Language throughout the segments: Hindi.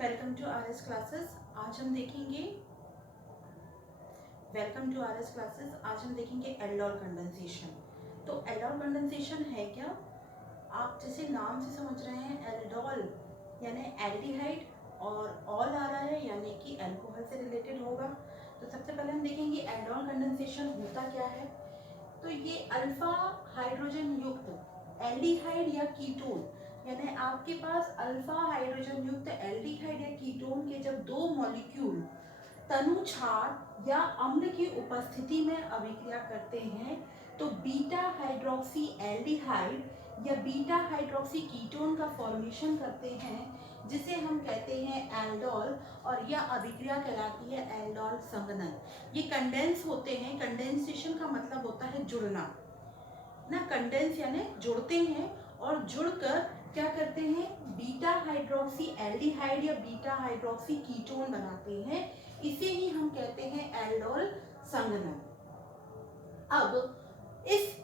Welcome to RS classes. आज हम देखेंगे वेलकम टू आरएस क्लासेस। आज हम देखेंगे एल्डोल कंडेंसेशन। तो एल्डोल कंडेंसेशन है क्या? आप जैसे नाम से समझ रहे हैं, एल्डोल यानी एल्डिहाइड और ऑल आ रहा है यानी कि अल्कोहल से रिलेटेड होगा। तो सबसे पहले हम देखेंगे एल्डोल कंडेंसेशन होता क्या है। तो ये अल्फा हाइड्रोजन युक्त एल्डिहाइड या कीटोन, यानी आपके पास अल्फा हाइड्रोजन युक्त एल्डिहाइड या कीटोन के जब दो मॉलिक्यूल तनु क्षार या अम्ल की उपस्थिति में अभिक्रिया करते हैं तो बीटा हाइड्रोक्सी एल्डिहाइड या बीटा हाइड्रोक्सी कीटोन का फॉर्मेशन करते हैं, जिसे हम कहते हैं एल्डोल, और यह अभिक्रिया कहलाती है एल्डोल संघनन। ये कंडेंस होते हैं। कंडेंसेशन का मतलब होता है जुड़ना ना। कंडेंस यानी जुड़ते हैं और जुड़कर क्या करते हैं, बीटा हाइड्रोक्सी एल्डिहाइड या बीटा हाइड्रोक्सी कीटोन बनाते हैं। इसे ही हम कहते हैं एल्डोल संघनन। अब इस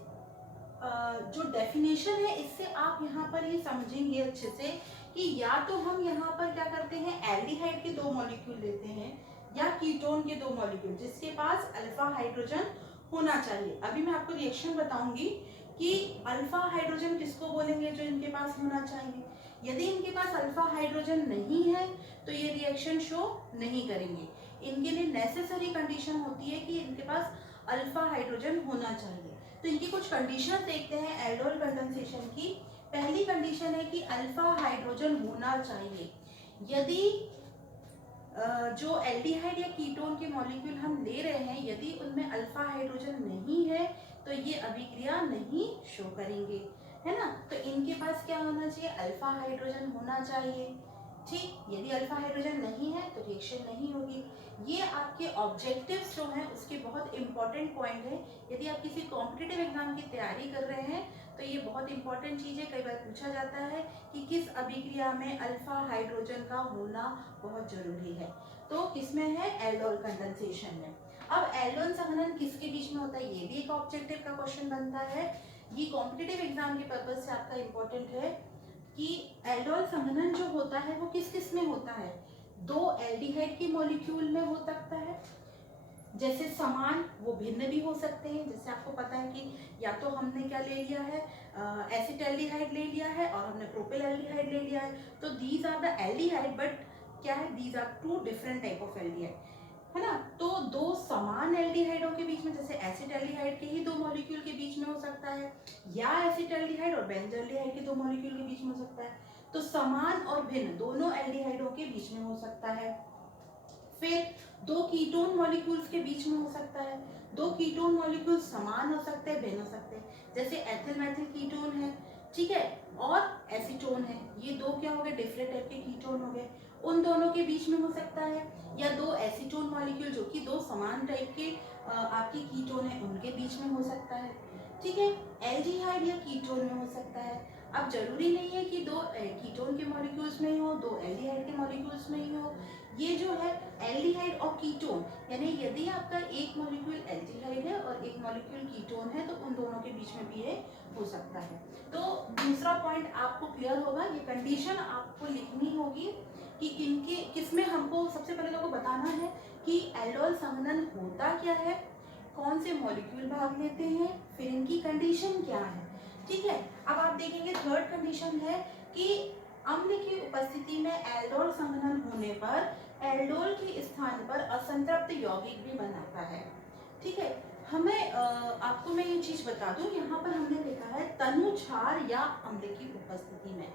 जो डेफिनेशन है, इससे आप यहाँ पर ये समझेंगे अच्छे से कि या तो हम यहाँ पर क्या करते हैं, एल्डिहाइड के दो मॉलिक्यूल लेते हैं या कीटोन के दो मॉलिक्यूल जिसके पास अल्फा हाइड्रोजन होना चाहिए। अभी मैं आपको रिएक्शन बताऊंगी कि अल्फा हाइड्रोजन किसको बोलेंगे जो इनके पास होना चाहिए। यदि इनके पास अल्फा हाइड्रोजन नहीं है तो ये रिएक्शन शो नहीं करेंगे। इनके लिए नेसेसरी कंडीशन होती है कि इनके पास अल्फा हाइड्रोजन होना चाहिए। तो इनकी कुछ कंडीशन देखते हैं एल्डोल कंडेंसेशन की। पहली कंडीशन है कि अल्फा हाइड्रोजन होना चाहिए। यदि जो एल्डिहाइड या कीटोन के मॉलिक्यूल हम ले रहे हैं, यदि उनमें अल्फा हाइड्रोजन नहीं है तो ये अभिक्रिया नहीं शो करेंगे, है ना। तो इनके पास क्या होना चाहिए, अल्फा हाइड्रोजन होना चाहिए। ठीक, यदि अल्फा हाइड्रोजन नहीं है तो रिएक्शन नहीं होगी। ये आपके ऑब्जेक्टिव्स जो हैं उसके बहुत इंपॉर्टेंट पॉइंट है। यदि आप किसी कॉम्पिटिटिव एग्जाम की तैयारी कर रहे हैं तो ये बहुत इंपॉर्टेंट चीज़ है। कई बार पूछा जाता है कि किस अभिक्रिया में अल्फा हाइड्रोजन का होना बहुत जरूरी है। तो किसमें है, एल्डोल कंडेंसेशन में। अब एल्डोल संघनन किसके बीच में होता है, ये भी एक ऑब्जेक्टिव का क्वेश्चन बनता है। ये कॉम्पिटिटिव एग्जाम के पर्पज से आपका इंपॉर्टेंट है कि एल्डोल संघनन जो होता है वो किस किस में होता है। दो एल्डिहाइड के मॉलिक्यूल में हो सकता है, जैसे समान वो भिन्न भी हो सकते हैं। जैसे आपको पता है कि या तो हमने क्या ले लिया है, एसिटाल्डिहाइड ले लिया है और हमने प्रोपिल एल्डिहाइड ले लिया है। तो these are the aldehyde, but क्या है, these are two different type of aldehyde, है ना। तो दो समान एल्डिहाइडों के बीच में, जैसे एसिटाल्डिहाइड के ही दो मॉलिक्यूल के बीच में हो सकता है, या एसिटाल्डिहाइड और बेंजल्डिहाइड के दो मॉलिक्यूल के बीच में हो सकता है। तो समान और भिन्न दोनों एल्डिहाइडों के बीच में हो सकता है। फिर दो कीटोन मॉलिक्यूल्स के बीच में हो सकता है। दो कीटोन मॉलिक्यूल समान हो सकते हैं, भिन्न हो सकते हैं, जैसे एथिल मेथिल कीटोन है, ठीक है, और एसीटोन है। ये दो क्या हो गए, डिफरेंट टाइप के कीटोन हो गए, उन दोनों के बीच में हो सकता है। या दो एसीटोन मॉलिक्यूल जो कि दो समान टाइप के आपके कीटोन है उनके बीच में हो सकता है, ठीक है। एल्डिहाइड या कीटोन में हो सकता है। अब जरूरी नहीं है कि दो कीटोन के मॉलिक्यूल्स में ही हो, दो एल्डिहाइड के मॉलिक्यूल्स में ही हो। ये जो है एल्डिहाइड और कीटोन, यानी यदि आपका एक मॉलिक्यूल एल्डिहाइड है और एक मॉलिक्यूल कीटोन है तो उन दोनों के बीच में भी ये हो सकता है। तो दूसरा पॉइंट आपको क्लियर होगा। ये कंडीशन आपको लिखनी होगी कि किनके किसमें हमको सबसे पहले तो बताना है कि एल्डोल संघनन होता क्या है, कौन से मॉलिक्यूल भाग लेते हैं, फिर इनकी कंडीशन क्या है, ठीक है। अब आप देखेंगे थर्ड कंडीशन है कि अम्ल की उपस्थिति में एल्डोल संघनन होने पर एल्डोल के स्थान पर असंतृप्त यौगिक भी बनाता है, ठीक है। हमें आपको मैं ये चीज बता दूं, यहाँ पर हमने लिखा है तनु क्षार या अम्ल की उपस्थिति में।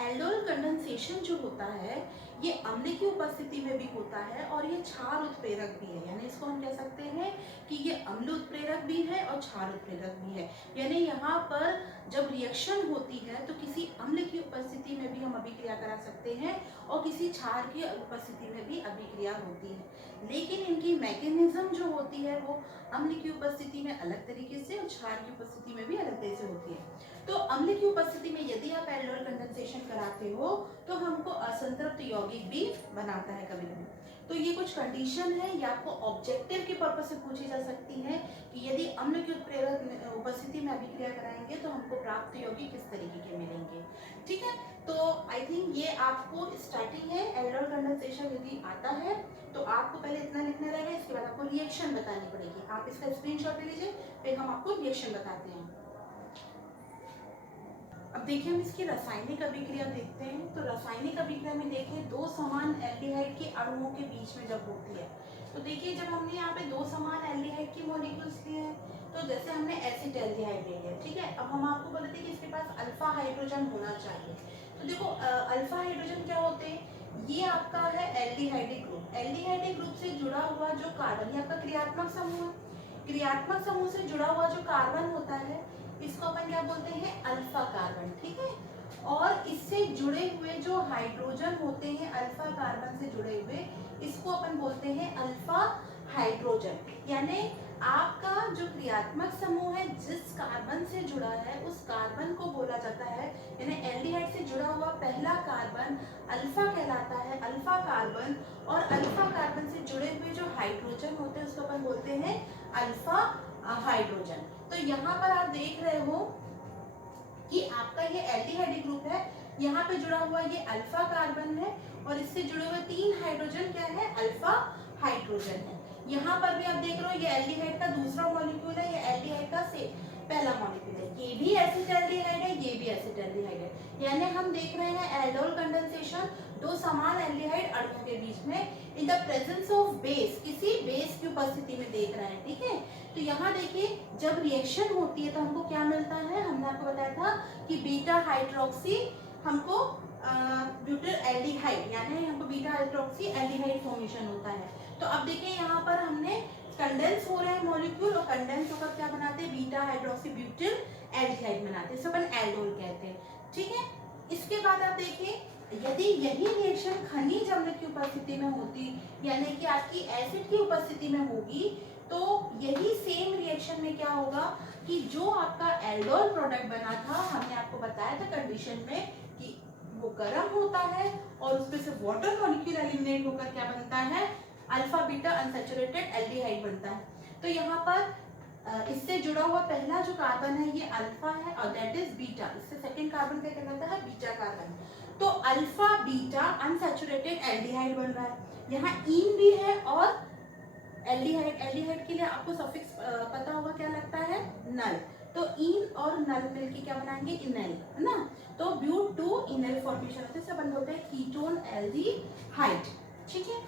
एल्डोल कंडेंसेशन जो होता है ये अम्ल की उपस्थिति में भी होता है और ये क्षार उत्प्रेरक भी है, यानी इसको हम कह सकते हैं कि ये अम्ल उत्प्रेरक भी है और क्षार उत्प्रेरक भी है। यानी यहाँ पर जब रिएक्शन होती है तो किसी अम्ल की उपस्थिति में भी हम अभिक्रिया करा सकते हैं और किसी क्षार की उपस्थिति में भी अभिक्रिया होती है, लेकिन इनकी मैकेनिज्म जो होती है वो अम्ल की उपस्थिति में अलग तरीके से और क्षार की उपस्थिति में भी अलग तरीके से होती है। तो अम्ल की उपस्थिति में यदि आप एल्डोल कंडेंसेशन कराते हो तो हमको असंतृप्त यौगिक भी बनाता है कभी कभी। तो ये कुछ कंडीशन है, ये आपको ऑब्जेक्टिव के पर्पज से पूछी जा सकती है कि यदि अम्ल की उत्प्रेरक उपस्थिति में अभिक्रिया कराएंगे तो हमको प्राप्त यौगिक किस तरीके के मिलेंगे। ठीक है, तो आई थिंक ये आपको स्टार्टिंग है। एल्डोल कंडेंसेशन यदि आता है तो आपको पहले इतना लिखना रहेगा, इसके बाद आपको रिएक्शन बतानी पड़ेगी। आप इसका स्क्रीनशॉट ले लीजिए, फिर हम आपको रिएक्शन बताते हैं। अब देखिए हम इसकी रासायनिक अभिक्रिया देखते हैं। तो रासायनिक अभिक्रिया में देखिए दो समान एल्डिहाइड के अणुओं के बीच में जब होती है, तो देखिए जब हमने यहाँ पे दो समान एल्डिहाइड के मॉलिक्यूल्स लिए हैं, तो जैसे हमने एसिटाल्डिहाइड ले लिया, ठीक है। अब हम आपको बोले थे कि इसके पास अल्फा हाइड्रोजन होना चाहिए। तो देखो अल्फा हाइड्रोजन क्या होते हैं, ये आपका है एल्डिहाइडिक ग्रुप। एल्डिहाइडिक ग्रुप से जुड़ा हुआ जो कार्बन, ये आपका क्रियात्मक समूह है। क्रियात्मक समूह से जुड़ा हुआ जो कार्बन होता है, इसको अपन क्या बोलते हैं, अल्फा कार्बन। ठीक है, और इससे जुड़े हुए जो हाइड्रोजन होते हैं अल्फा कार्बन से जुड़े हुए, इसको अपन बोलते हैं अल्फा हाइड्रोजन। यानी आपका जो क्रियात्मक समूह है जिस कार्बन से जुड़ा है उस कार्बन को बोला जाता है, यानी एल्डिहाइड से जुड़ा हुआ पहला कार्बन अल्फा कहलाता है, अल्फा कार्बन। और अल्फा कार्बन से जुड़े हुए जो हाइड्रोजन होते हैं उसको अपन बोलते हैं अल्फा हाइड्रोजन। तो यहाँ पर आप देख रहे हो कि आपका ये एल्डिहाइड ग्रुप है, यहाँ पे जुड़ा हुआ ये अल्फा कार्बन है और इससे जुड़े हुए तीन हाइड्रोजन क्या है, अल्फा हाइड्रोजन है। यहाँ पर भी आप देख रहे हो ये एल्डिहाइड का दूसरा मॉलिक्यूल है, ये एल्डिहाइड का पहला मॉलिक्यूल है, ये भी एसिटाल्डिहाइड है, ये भी एसिटाल्डिहाइड है। यानी हम देख रहे हैं एल्डोल कंडेंसेशन दो समान एल्डिहाइड अणुओं के बीच में in the presence of base, किसी बेस की उपस्थिति में देख रहे हैं। ठीक है, तो यहाँ देखिए जब रिएक्शन होती है तो हमको क्या मिलता है, हमने आपको बताया था कि बीटा हाइड्रोक्सी हमको ब्यूटाइल एल्डिहाइड, यानी हमको बीटा हाइड्रोक्सी एल्डिहाइड फॉर्मेशन होता है। तो अब देखिए यहाँ पर हमने कंडेंस हो रहे हैं मॉलिक्यूल और कंडेंस होकर क्या बनाते हैं, बीटा हाइड्रोक्सी ब्यूटाइल एल्डिहाइड बनाते हैं, इसे अपन एल्डोल कहते हैं। ठीक है, इसके बाद आप देखिए यदि यही रिएक्शन खनिज अम्ल की उपस्थिति में होती, यानी कि आपकी एसिड की उपस्थिति में होगी, तो यही सेम रिएक्शन में क्या होगा कि जो आपका एल्डोल प्रोडक्ट बना था, हमने आपको बताया था कंडीशन में कि वो गर्म होता है और उसमें से वाटर मॉलिक्यूल एलिमिनेट होकर क्या बनता है, अल्फा बीटा अनसैचुरेटेड एल्डिहाइड बनता है। तो यहाँ पर इससे जुड़ा हुआ पहला जो कार्बन है ये अल्फा है और दैट इज बीटा, इससे सेकंड कार्बन क्या कहलाता है, बीटा कार्बन। तो अल्फा बीटा अनसैचुरेटेड एल्डिहाइड बन रहा है। यहाँ ईन भी है और एल्डिहाइड, एल्डिहाइड के लिए आपको सफिक्स पता होगा क्या लगता है, नल। तो ईन और नल मिलके क्या बनाएंगे, इनल, है ना। तो ब्यूट टू इनल फॉर्मेशन होते हैं, अपन बोलते हैं कीटोन एल्डिहाइड। ठीक है,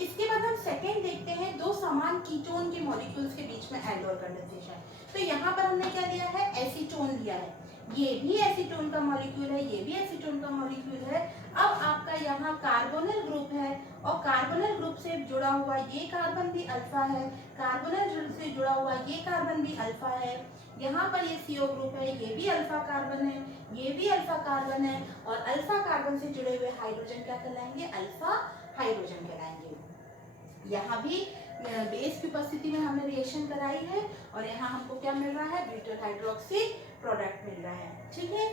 इसके बाद हम सेकेंड देखते हैं दो समान कीटोन के मॉलिक्यूल्स के बीच में एल्डोल कंडेंसेशन। तो यहाँ पर हमने क्या लिया है, एसीटोन लिया है, ये भी एसीटोन का मॉलिक्यूल है, ये भी एसीटोन का मॉलिक्यूल है। अब आपका यहाँ कार्बोनिल ग्रुप है और कार्बोनिल ग्रुप से जुड़ा हुआ ये कार्बन भी अल्फा है, कार्बोनिल ग्रुप से जुड़ा हुआ ये कार्बन भी अल्फा है। यहाँ पर ये CO ग्रुप है, ये भी अल्फा कार्बन है, ये भी अल्फा कार्बन है और अल्फा कार्बन से जुड़े हुए हाइड्रोजन क्या कहलाएंगे, अल्फा हाइड्रोजन कहलाएंगे। यहाँ भी बेस की उपस्थिति में हमने रिएक्शन कराई है और यहाँ हमको क्या मिल रहा है, ब्यूटाइल हाइड्रोक्सी प्रोडक्ट मिल रहा है। ठीक है,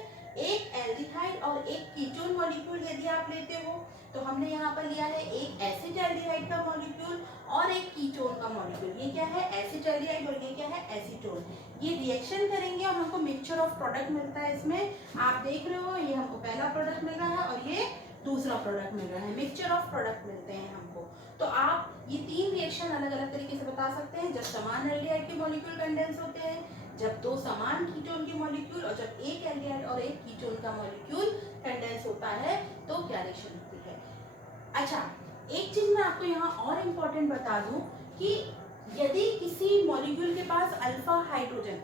एक एल्डिहाइड और एक कीटोन मॉलिक्यूल यदि आप लेते हो तो हमने यहाँ पर लिया है एक एसिटाल्डिहाइड का मॉलिक्यूल और एक कीटोन का मॉलिक्यूल। ये क्या है, एसिटाल्डिहाइड और ये क्या है, एसीटोन। ये रिएक्शन करेंगे और हमको मिक्सचर ऑफ प्रोडक्ट मिलता है। इसमें आप देख रहे हो ये हमको पहला प्रोडक्ट मिल रहा है और ये दूसरा प्रोडक्ट मिल रहा है, मिक्सचर ऑफ प्रोडक्ट मिलते हैं हमको। तो आप ये तीन रिएक्शन अलग अलग तरीके से बता सकते हैं, जब समान एल्डिहाइड के मॉलिक्यूल कंडेंस होते हैं, जब दो समान कीटोन के मॉलिक्यूल और जब एक एल्डिहाइड और एक कीटोन का मॉलिक्यूल कंडेंस होता है तो क्या रिएक्शन होती है। अच्छा, एक चीज मैं आपको यहाँ और इम्पोर्टेंट बता दूं कि यदि किसी मॉलिक्यूल के पास अल्फा हाइड्रोजन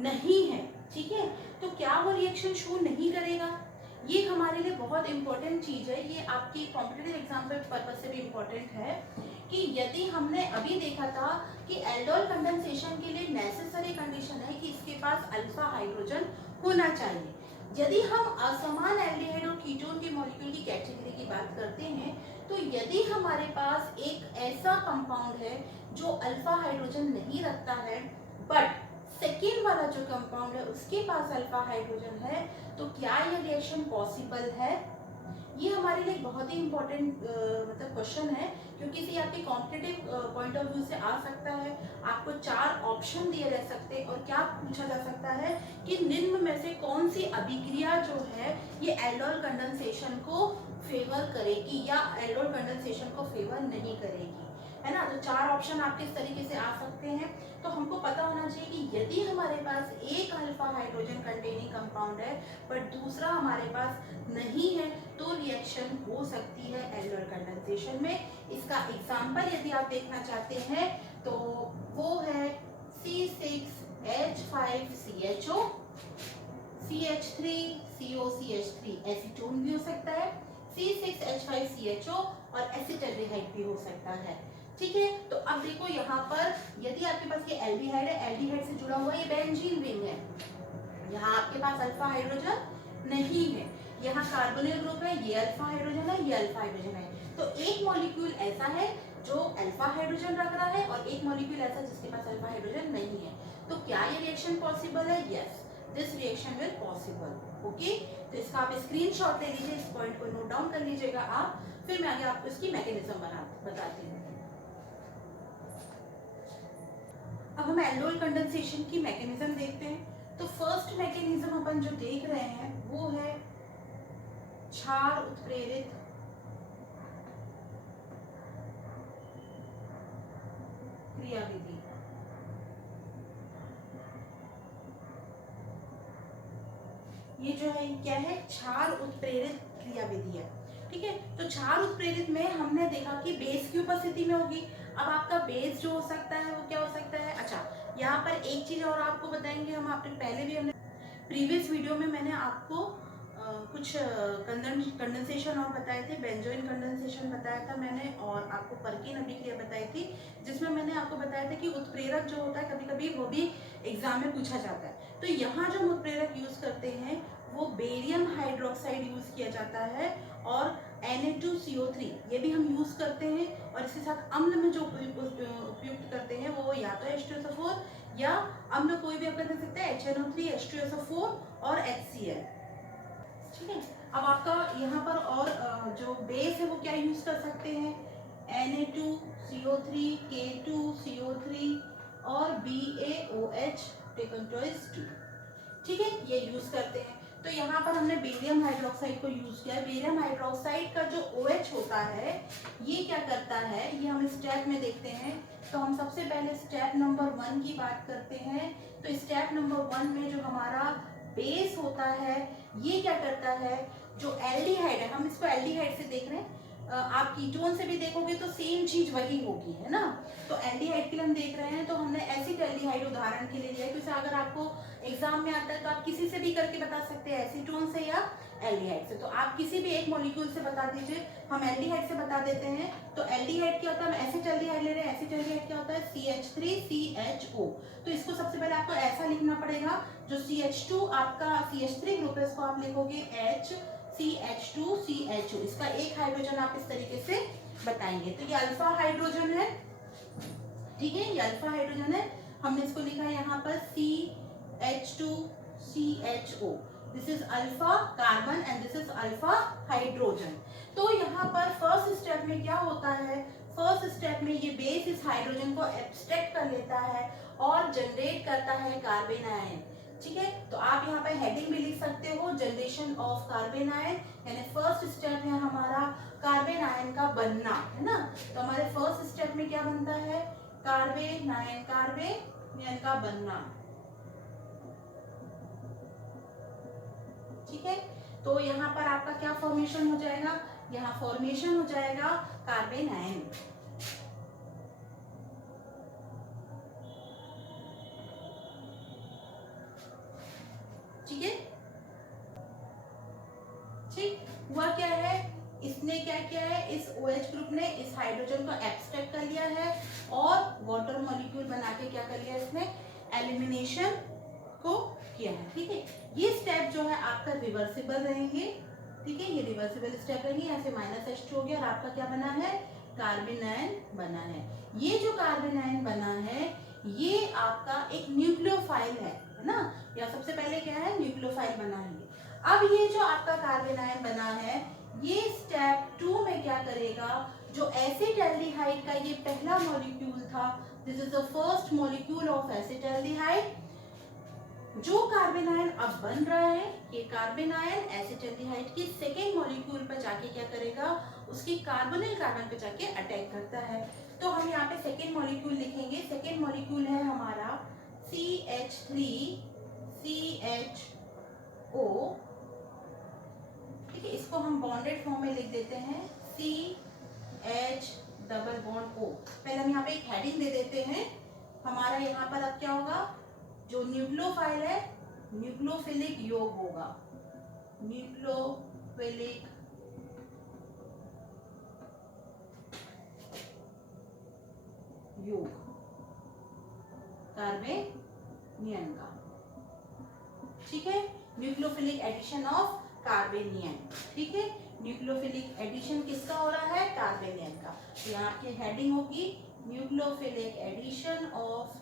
नहीं है, ठीक है, तो क्या वो रिएक्शन शो नहीं करेगा। ये हमारे लिए बहुत इंपॉर्टेंट चीज है, ये आपकी कॉम्पिटिटिव एग्जाम पे पर्पज से भी इम्पोर्टेंट है कि यदि हमने अभी देखा था कि एल्डोल कंडेंसेशन के लिए नेसेसरी कंडीशन है कि इसके पास अल्फा हाइड्रोजन होना चाहिए। यदि हम असमान एल्डिहाइड और कीटोन के मॉलिक्यूल की कैटेगरी की बात करते हैं तो यदि हमारे पास एक ऐसा कंपाउंड है जो अल्फा हाइड्रोजन नहीं रखता है बट सेकेंड वाला जो कंपाउंड है उसके पास अल्फा हाइड्रोजन है, तो क्या ये रिएक्शन पॉसिबल है। ये हमारे लिए बहुत ही इम्पोर्टेंट मतलब क्वेश्चन है, क्योंकि इसे आपके कॉम्पिटिटिव पॉइंट ऑफ व्यू से आ सकता है। आपको चार ऑप्शन दिए जा सकते हैं और क्या पूछा जा सकता है कि निम्न में से कौन सी अभिक्रिया जो है ये एल्डोल कंडेंसेशन को फेवर करेगी या एल्डोल कंडेंसेशन को फेवर नहीं करेगी, है ना। तो 4 ऑप्शन आपके इस तरीके से आ सकते हैं। तो हमको पता होना चाहिए कि यदि हमारे पास एक अल्फा हाइड्रोजन कंटेनिंग कंपाउंड है बट दूसरा हमारे पास नहीं है तो रिएक्शन हो सकती है एल्डोल कंडेंसेशन में। इसका एग्जांपल यदि आप देखना चाहते हैं तो वो है C6H5CHO, CH3COCH3 एसीटोन भी हो सकता है, C6H5CHO और एसिटाल्डिहाइड भी हो सकता है, ठीक है। तो अब देखो यहाँ पर यदि आपके पास ये एल्डिहाइड है, एल्डिहाइड से जुड़ा हुआ ये बेंजीन रिंग है, यहाँ आपके पास अल्फा हाइड्रोजन नहीं है, यहाँ कार्बोनिल ग्रुप है, ये अल्फा हाइड्रोजन है, ये अल्फा हाइड्रोजन है। तो एक मॉलिक्यूल ऐसा है जो अल्फा हाइड्रोजन रख रहा है और एक मॉलिक्यूल ऐसा जिसके पास अल्फा हाइड्रोजन नहीं है। तो क्या ये रिएक्शन पॉसिबल है? Yes, this reaction will possible. Okay, तो इसका आप स्क्रीनशॉट ले लीजिए, इस पॉइंट को नोट डाउन कर लीजिएगा आप, फिर मैं आगे आपको इसकी मैकेनिज्म बताती हूँ। अब हम एल्डोल कंडेंसेशन की मैकेनिज्म देखते हैं। तो फर्स्ट मैकेनिज्म अपन जो देख रहे हैं वो है क्षार उत्प्रेरित क्रियाविधि। ये जो है क्या है? क्षार उत्प्रेरित क्रियाविधि है, ठीक है। तो क्षार उत्प्रेरित में हमने देखा कि बेस की उपस्थिति में होगी। अब आपका बेस जो हो सकता है वो क्या हो सकता है? अच्छा, यहाँ पर एक चीज और आपको बताएंगे हम, आपने पहले भी हमने प्रीवियस वीडियो में मैंने आपको कुछ कंडेंसेशन और बताए थे, बेंजोइन कंडेंसेशन बताया था मैंने, और आपको पर्किन अभिक्रिया बताई थी, जिसमें मैंने आपको बताया था कि उत्प्रेरक जो होता है कभी कभी वो भी एग्जाम में पूछा जाता है। तो यहाँ जो हम उत्प्रेरक यूज करते हैं वो बेरियम हाइड्रोक्साइड यूज किया जाता है और Na2CO3 ये भी हम यूज करते हैं, और इसके साथ अम्ल में जो उपयुक्त करते हैं वो या तो H2SO4 या अम्ल कोई भी आप कर सकते हैं HNO3, H2SO4 और HCl, ठीक है। अब आपका यहाँ पर और जो बेस है वो क्या यूज कर सकते हैं? Na2CO3, K2CO3 और BaOH टेकन चॉइस 2, ठीक है, ये यूज करते हैं। तो यहाँ पर हमने बेरियम हाइड्रोक्साइड को यूज किया है। बेरियम हाइड्रोक्साइड का जो OH होता है ये क्या करता है, ये हम स्टेप में देखते हैं। तो हम सबसे पहले स्टेप नंबर 1 की बात करते हैं। तो स्टेप नंबर 1 में जो हमारा बेस होता है ये क्या करता है, जो एल्डिहाइड है, हम इसको एल्डिहाइड से देख रहे हैं, आप कीटोन से भी देखोगे तो सेम चीज वही होगी, है ना। तो एल्डिहाइड के लिए हम देख रहे हैं तो हमने एसिटाल्डिहाइड उदाहरण के लिए लिया है, क्योंकि अगर आपको एग्जाम में आता है तो आप किसी से भी करके बता सकते हैं, एसीटोन से या एल्डिहाइड से। तो आप किसी भी एक मॉलिक्यूल से बता दीजिए, हम एल्डिहाइड से बता देते हैं। तो एल्डिहाइड क्या होता है, हम एसिटाल्डिहाइड ले रहे हैं, एसिटाल्डिहाइड क्या होता है? CH3CHO। तो इसको सबसे पहले आपको ऐसा लिखना पड़ेगा, जो CH2 आपका CH3 ग्रुप है इसको आप लिखोगे HCH2CHO, इसका एक हाइड्रोजन आप इस तरीके से बताएंगे। तो ये अल्फा हाइड्रोजन है, ठीक है, ये अल्फा हाइड्रोजन है, हमने इसको लिखा है यहाँ पर CH2CHO, this is alpha carbon and this is alpha hydrogen. तो यहाँ पर फर्स्ट स्टेप में क्या होता है, फर्स्ट स्टेप में ये बेस इस हाइड्रोजन को एब्स्ट्रैक्ट कर लेता है और जनरेट करता है कार्बन आयन, ठीक है। तो आप यहाँ पे हेडिंग भी लिख सकते हो, जनरेशन ऑफ कार्बन आयन, यानी फर्स्ट स्टेप है हमारा कार्बन आयन का बनना, है ना। तो हमारे फर्स्ट स्टेप में क्या बनता है? कार्बन आयन का बनना, ठीक है। तो यहाँ पर आपका क्या फॉर्मेशन हो जाएगा? यहाँ फॉर्मेशन हो जाएगा कार्बन आयन, ठीक है। ठीक हुआ क्या है, इसने क्या किया है, इस OH ग्रुप ने इस हाइड्रोजन को एब्स्ट्रैक्ट कर लिया है और वाटर मॉलिक्यूल बना के क्या कर लिया, इसने एलिमिनेशन को किया है, ठीक है। ये स्टेप जो है आपका रिवर्सिबल रहेंगे, ठीक है, ये रिवर्सिबल स्टेप रहेंगे। यहाँ से -H2 हो गया और आपका क्या बना है? कार्बन आयन बना है। ये जो कार्बन आयन बना है ये आपका एक न्यूक्लियोफाइल है ना, या सबसे पहले क्या है? न्यूक्लियोफाइल बना है। अब ये जो आपका कार्बन आयन बना है ये स्टेप 2 में क्या करेगा, जो एसिटाल्डिहाइड का ये पहला मॉलिक्यूल था, this is the first molecule of acetaldehyde, जो कार्बन आयन अब बन रहा है, ये कार्बन आयन एसिटाल्डिहाइड की सेकेंड मॉलिक्यूल पर जाके क्या करेगा, उसकी कार्बोनिल कार्बन पे जाके अटैक करता है। तो हम यहाँ पे सेकेंड मॉलिक्यूल लिखेंगे। सेकेंड मॉलिक्यूल है हमारा CH3CHO। ठीक है, इसको हम बॉन्डेड फॉर्म में लिख देते हैं CH डबल बॉन्ड O। पहले हम यहाँ पे एक हेडिंग दे देते हैं। हमारा यहाँ पर अब क्या होगा, जो न्यूक्लियोफाइल है, न्यूक्लियोफिलिक योग होगा, न्यूक्लियोफिलिक योग कार्बेनियन का। ठीक है, न्यूक्लियोफिलिक एडिशन ऑफ कार्बेनियन। ठीक है, न्यूक्लियोफिलिक एडिशन किसका हो रहा है, कार्बेनियन का। तो यहाँ की हेडिंग होगी न्यूक्लियोफिलिक एडिशन ऑफ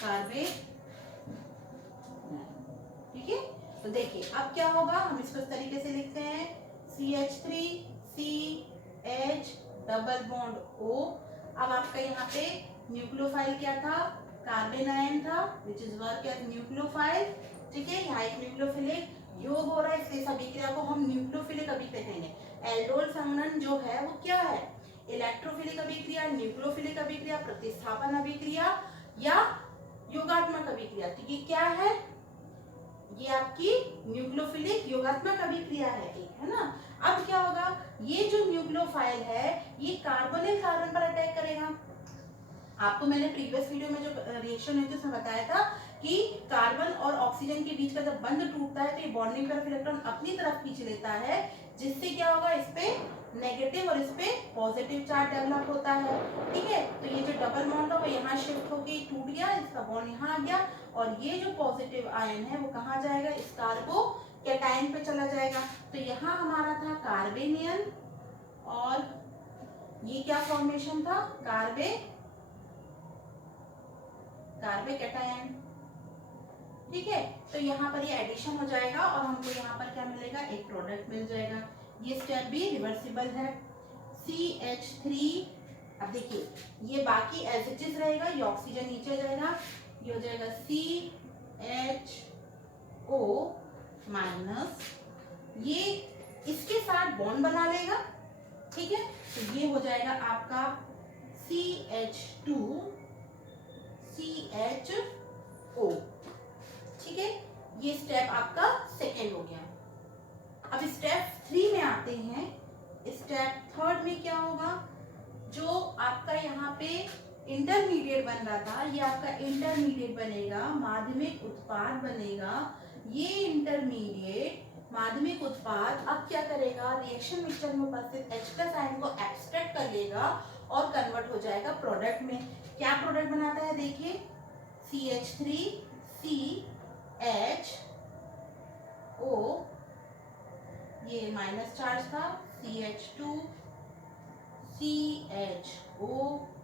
कार्बेनियन। ठीक है, तो देखिए अब क्या होगा, हम इसको इस तरीके से लिखते हैं CH3CH डबल बॉन्ड O। अब आपका यहाँ पे न्यूक्लियोफाइल क्या था, कार्बन आयन था, which is work as nucleophile. ठीक है, यहाँ एक न्यूक्लियोफिलिक योग हो रहा है, इसलिए सभी क्रिया को हम न्यूक्लियोफिलिक अभिक्रिया कहेंगे। एल्डोल संघनन जो है वो क्या है, इलेक्ट्रोफिलिक अभिक्रिया, न्यूक्लियोफिलिक अभिक्रिया, प्रतिस्थापन अभिक्रिया या योगात्मक अभिक्रिया। तो ये क्या है, ये आपकी न्यूक्लियोफिलिक योगात्मक अभिक्रिया है, एक है ना। अब क्या होगा, ये जो न्यूक्लियोफाइल है ये कार्बोनिल कार्बन पर अटैक करेगा। आपको मैंने प्रीवियस वीडियो में जो रिएक्शन हुई थी उसमें बताया था कि कार्बन और ऑक्सीजन के बीच का जब बंध टूटता है तो ये बॉन्डिंग तरफ इलेक्ट्रॉन अपनी तरफ खींच लेता है, जिससे क्या होगा, इस पे नेगेटिव और इस पे पॉजिटिव चार्ज डेवलप होता है। ठीक है, तो ये जो डबल बॉन्ड है वो यहाँ शिफ्ट होके टूट गया, इसका बॉन्ड यहाँ आ गया, और ये जो पॉजिटिव आयन है वो कहाँ जाएगा, इस कार्बो कैटायन पे चला जाएगा। तो यहाँ हमारा था कार्बेनियन और ये क्या फॉर्मेशन था, कार्बे कैटायन। ठीक है, तो यहाँ पर ये एडिशन हो जाएगा और हमको यहाँ पर क्या मिलेगा, एक प्रोडक्ट मिल जाएगा। ये स्टेप भी रिवर्सिबल है। CH3, अब देखिए ये बाकी एज इट इज रहेगा, ये ऑक्सीजन नीचे जाएगा, ये हो जाएगा CHO माइनस, ये इसके साथ बॉन्ड बना लेगा। ठीक है, तो ये हो जाएगा आपका CH2CHO। ठीक है, ये स्टेप आपका सेकेंड हो गया। अब स्टेप 3 में आते हैं। स्टेप 3 में क्या होगा, जो आपका यहाँ पे इंटरमीडिएट बन रहा था, ये आपका इंटरमीडिएट बनेगा, माध्यमिक उत्पाद बनेगा। ये इंटरमीडिएट माध्यमिक उत्पाद अब क्या करेगा, रिएक्शन मिक्सचर में उपस्थित H+ आयन को एक्सट्रैक्ट कर लेगा और कन्वर्ट हो जाएगा प्रोडक्ट में। क्या प्रोडक्ट बनाता है, देखिए CH3CHO, ये माइनस चार्ज था, CH2CHO,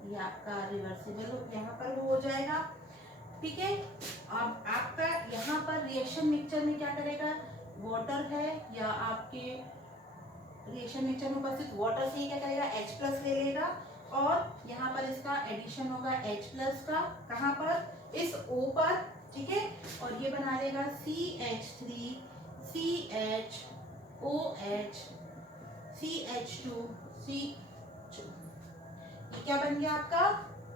ये आपका रिवर्सिबल यहाँ पर वो हो जाएगा। ठीक है, अब आपका यहाँ पर रिएक्शन मिक्सचर में क्या करेगा, वाटर है या आपके रिएक्शन मिक्सचर में उपस्थित वाटर से क्या करेगा, H+ ले लेगा और यहाँ पर इसका एडिशन होगा H+ का, कहाँ पर, इस O पर। ठीक है, और ये बना लेगा CH3CHOH CH2CH। ये क्या बन गया आपका,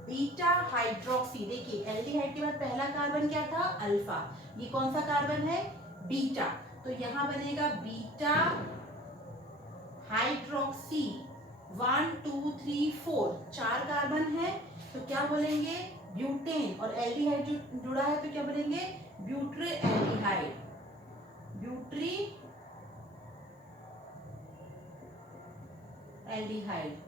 बीटा हाइड्रोक्सी। देखिए एल्डिहाइड के बाद पहला कार्बन क्या था, अल्फा, ये कौन सा कार्बन है, बीटा, तो यहाँ बनेगा बीटा हाइड्रोक्सी 1 2 3 4, 4 कार्बन है, तो क्या बोलेंगे, ब्यूटेन, और एल्डिहाइड जो जुड़ा है तो क्या बोलेंगे, ब्यूट्री एल्डिहाइड, ब्यूट्री एल्डिहाइड।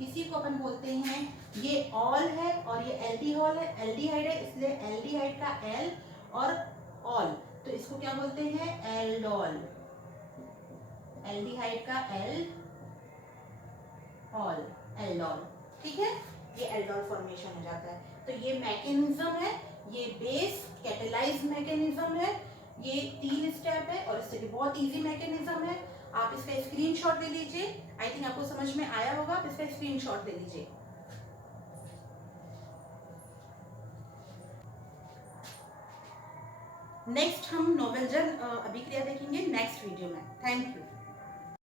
इसी को अपन बोलते हैं, ये ऑल है और ये एल्डिहॉल है, एल्डिहाइड है, इसलिए एल्डिहाइड का एल और ऑल, तो इसको क्या बोलते हैं, एल्डोल। एल्डिहाइड का एल, ऑल, एल्डोल। ठीक है, ये एल्डोल फॉर्मेशन हो जाता है। तो ये मैकेनिज्म है, ये बेस कैटेलाइज मैकेनिज्म है, ये 3 स्टेप है और इससे भी बहुत इजी मैकेनिज्म है। आप इसका स्क्रीनशॉट ले लीजिए, आई थिंक आपको समझ में आया होगा, आप इसका स्क्रीनशॉट ले लीजिए। नेक्स्ट हम नोवेल्जन अभिक्रिया देखेंगे नेक्स्ट वीडियो में। Thank you.